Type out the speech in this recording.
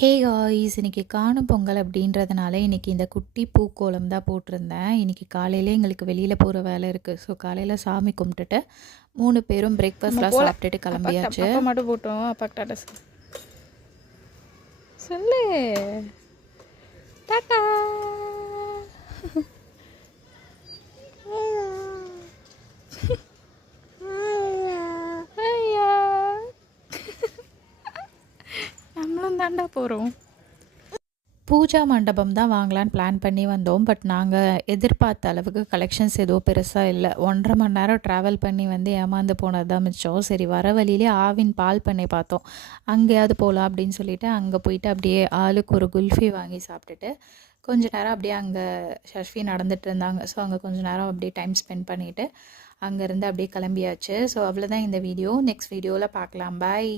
Hey guys, இன்னைக்கு காணும் பொங்கல் அப்படின்றதுனால இன்னைக்கு இந்த குட்டி பூக்கோலம் தான் போட்டிருந்தேன். இன்னைக்கு காலையிலே எங்களுக்கு வெளியில் போகிற வேலை இருக்குது. ஸோ காலையில் சாமி கும்பிட்டுட்டு 3 பேரும் பிரேக்ஃபாஸ்ட்லாம் சாப்பிட்டுட்டு கிளம்பியாச்சு. அப்பா மட்டும் போட்டோம். அப்பா டாட்டா சொல்லு. டாட்டா. நம்மளும் தாண்டா போகிறோம். பூஜா மண்டபம் தான் வாங்கலான்னு பிளான் பண்ணி வந்தோம். பட் நாங்கள் எதிர்பார்த்த அளவுக்கு கலெக்ஷன்ஸ் எதுவும் பெருசாக இல்லை. 1.5 மணி நேரம் ட்ராவல் பண்ணி வந்து ஏமாந்து போனது தான் மிச்சம். சரி, வர வழியிலே ஆவின் பால் பண்ணை பார்த்தோம். அங்கேயாவது போகலாம் அப்படின்னு சொல்லிட்டு அங்கே போயிட்டு அப்படியே ஆளுக்கு ஒரு குல்ஃபி வாங்கி சாப்பிட்டுட்டு கொஞ்ச நேரம் அப்படியே அங்கே ஷர்ஃபி நடந்துட்டு இருந்தாங்க. ஸோ அங்கே கொஞ்சம் நேரம் அப்படியே டைம் ஸ்பெண்ட் பண்ணிவிட்டு அங்கேருந்து அப்படியே கிளம்பியாச்சு. ஸோ அவ்வளோதான் இந்த வீடியோ. நெக்ஸ்ட் வீடியோவில் பார்க்கலாம். பாய்.